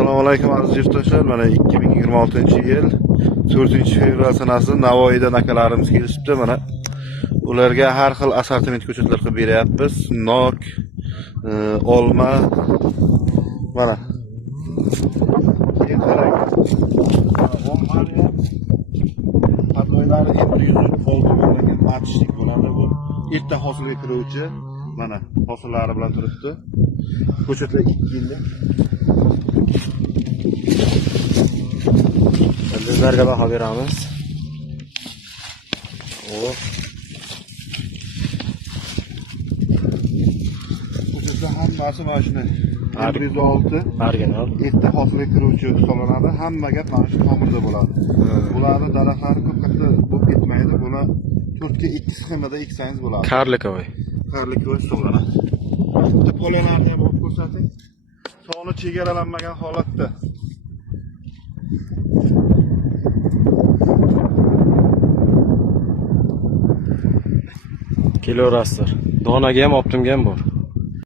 Assalomu alaykum aziz yurtdoshlar. Mana 2026-yil 4-fevral sanasi Navoiydan akalarimiz kelishibdi. Mana ularga har xil assortiment ko'chatlar qilib beryapmiz. Nok, olma. Mana. Qatoylari 700 bo'lgan matchlik bo'ladi. Bu erta hosilga kiruvchi. Mana hosillari bilan turibdi. Ko'chatlar 2 yillik. Bizlarga baho beramiz. Ko'chatlar hammasi mana shuni 106 Original. erta hosilga kiruvchi hisoblanadi. Hamma gap mana shu tomirda bo'ladi. Bularni daraxtlari ko'p katta bo'lib ketmaydi. Buni 4 ga 2 sxemada eksangiz bo'ladi. Karlikovoy. Karlikovoy hisoblanadi. Bitta polenarni bo'lib ko'rsating. Soni chegaralanmagan holatda. Kilo rastar. Donaga ham, optimga ham bor.